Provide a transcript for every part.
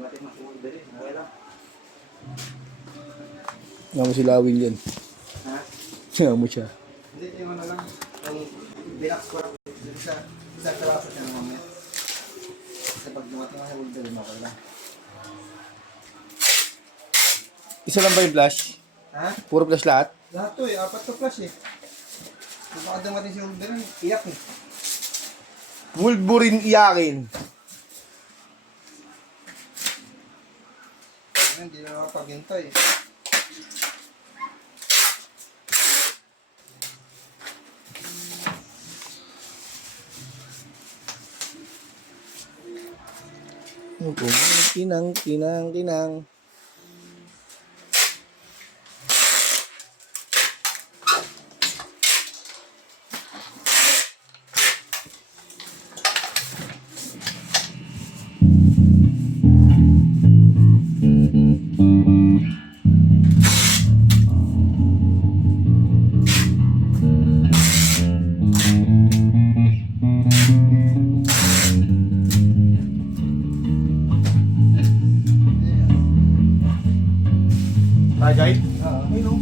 Matik na sumunod din. Okay lang. Nga mo si Lawin yan. Ha? Nga mo siya. Hindi, yung ano lang. Yung relax ko lang. Isa kalasa siya ng mamaya. Kasi pag dumating ako sa ulder, okay lang. Isa lang ba yung flash? Ha? Puro flash lahat? Lahat to eh. 4 to plus eh. Kung baka dumating si ulder, iyak eh. Wolverine iyakin. Hindi na makapaghintay eh. Kinang. Tajay? Ayun o.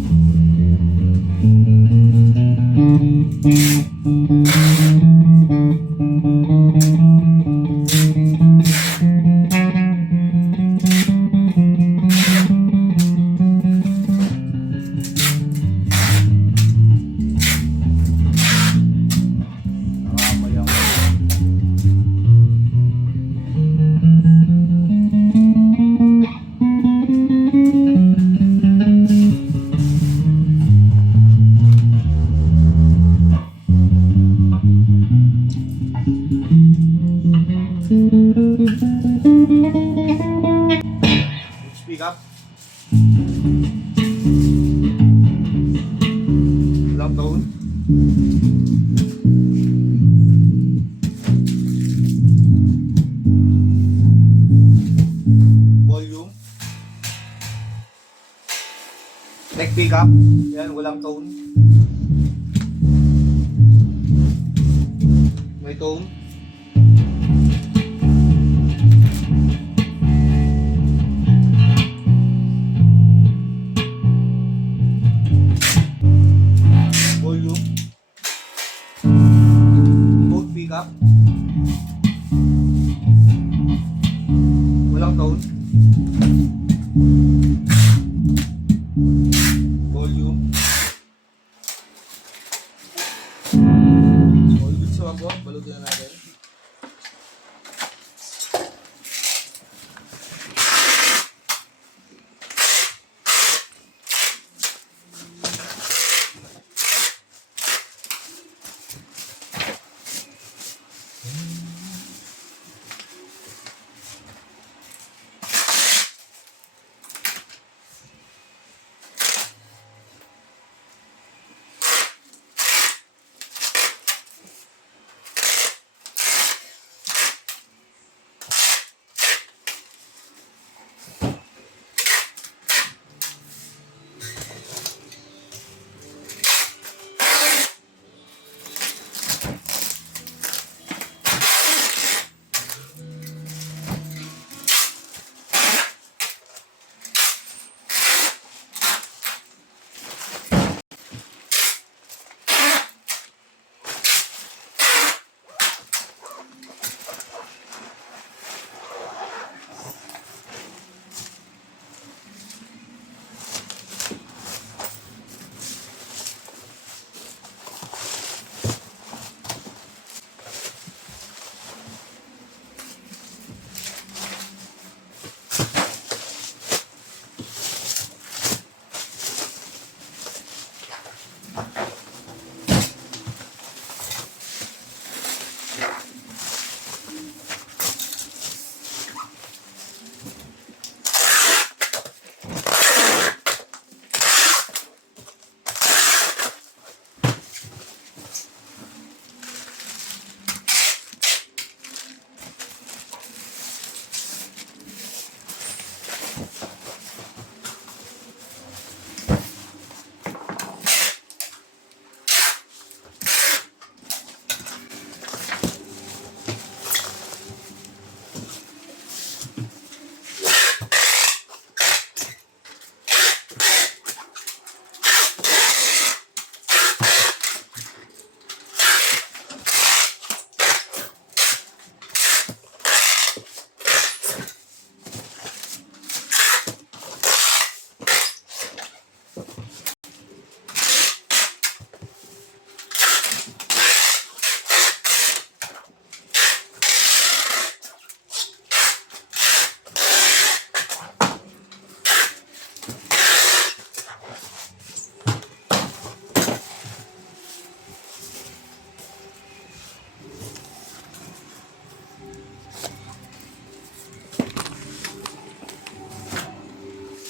Speak up. Walang tone. Volume. Neck pick up. Yan, walang tone. May tone. Volume. Both pick up. Walang tone. Volume. All good sa wag, balutin na natin.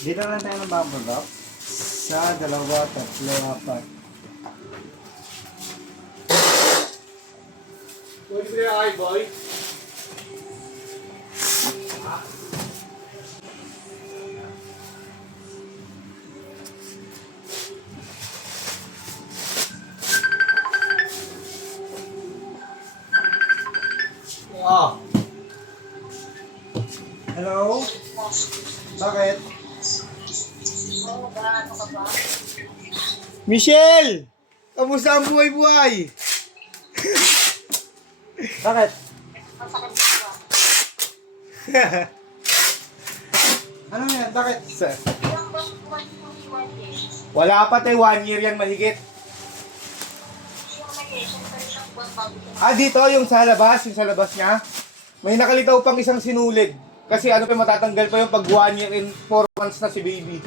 Dito lang tayo ng bubble wrap. Sa 2, 3, 4. Boy, di ba kay boy? Ah. Hello? Bakit? Michelle! Kamusta ang buhay-buhay? Bakit? Ano yan? Bakit? Wala pa tayo, 1 year yan mahigit. Ah, dito, yung sa labas niya. May nakalitaw pang isang sinulid. Kasi ano pa, matatanggal pa yung pag 1 year and 4 months na si baby.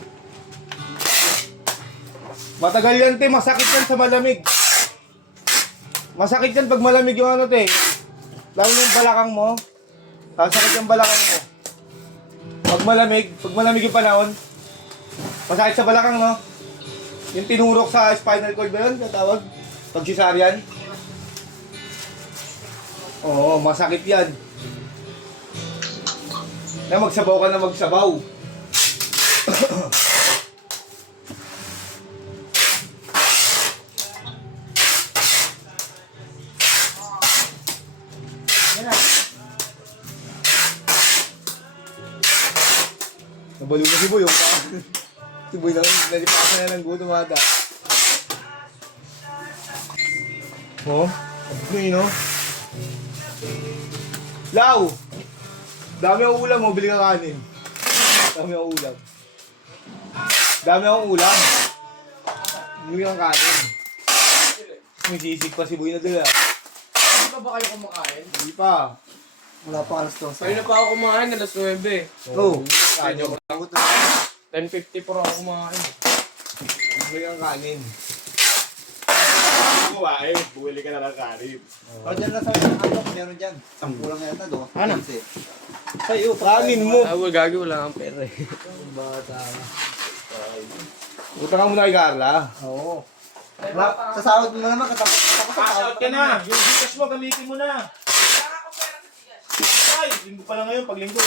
Matagal yan, te. Masakit yan sa malamig. Masakit yan pag malamig yung ano, te. Lalo na yung balakang mo. Sasakit yung balakang mo. Pag malamig yung panahon, masakit sa balakang, no? Yung tinurok sa spinal cord ba yun? Tatawag? Pag cesarean? Oo, masakit yan. Na magsabaw ka na magsabaw. Yan na. Nabalo na si Boy, oh. Si Boy na, nalipasan na ng gutom ata. Oh, abugay, no? Lau! Dami akong ulam, oh. Bili ka kanin. Dami akong ulam. Dami akong ulam. Bili ka kanin. May sisig pa si Boy na dala. Hindi pa ba kayo kumakain? Hindi pa. Wala pa alas 12. Kayo na pa ako kumain, alas 9. Oh. Medyo ko lang. 10:54 ako kumain. Bili ka kanin. Kumain, bumili ka na ng kanin. O, dyan lang sa ano, meron dyan. 10 lang yata do. Ano? Sa'yo, kanin mo. Ah, gagi, wala kang pera eh. Utang ka muna kay Carla. Oo. Sa sahod mo naman, katapos sa Cash sahod out ka na! Yung Gcash mo, gamitin mo na! Ay, linggo pa lang ngayon, pag linggo.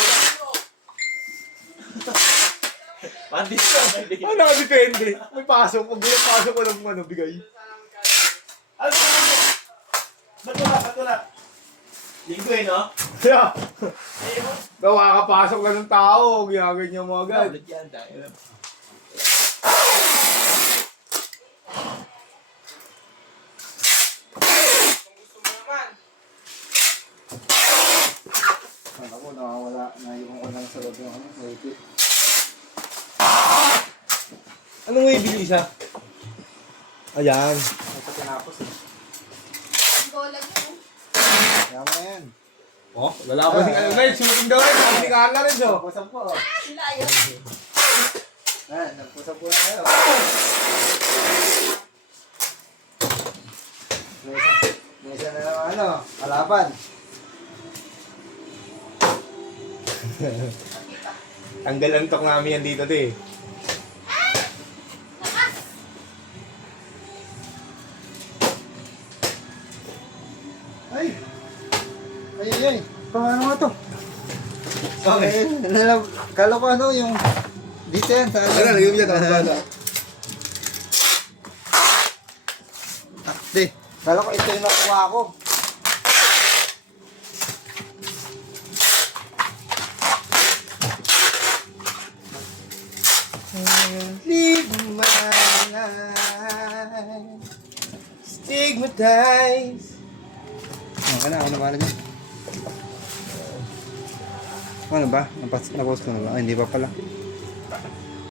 Pandit ka, hindi. Ano nakadepende? May pasok. Pag may pasok, walang ano, bigay. Ano ba? Ba't wala? Linggo eh, no? Kaya, nakakapasok ka ng tao, ginaganyan mo agad. yan, dahil. Ako, nakawala. Naiwan ko lang sa loob ng ano, sa ipit. Anong may bilisa? Ayan. Ito tinapos eh. Kaya mo yan. Oh, lalaban ni ano na yun. Shooting daw rin. Sabi ni Carla rin, so. Nagpusap po. Nagpusap po na kayo. May isa na naman ano, kalaban. Tanggal ang tok namin yan dito, te. Ay! Ay! Paano nga to? Okay. Kala ko ano yung dito yan sa Ano, lagyan mo dyan. Tapos bala. Di, kala ko ito yung nakuha ko. Live my life. Stigmatized. Ano ba dyan? Ano ba? Napost ko na ba? Ay, hindi pa pala.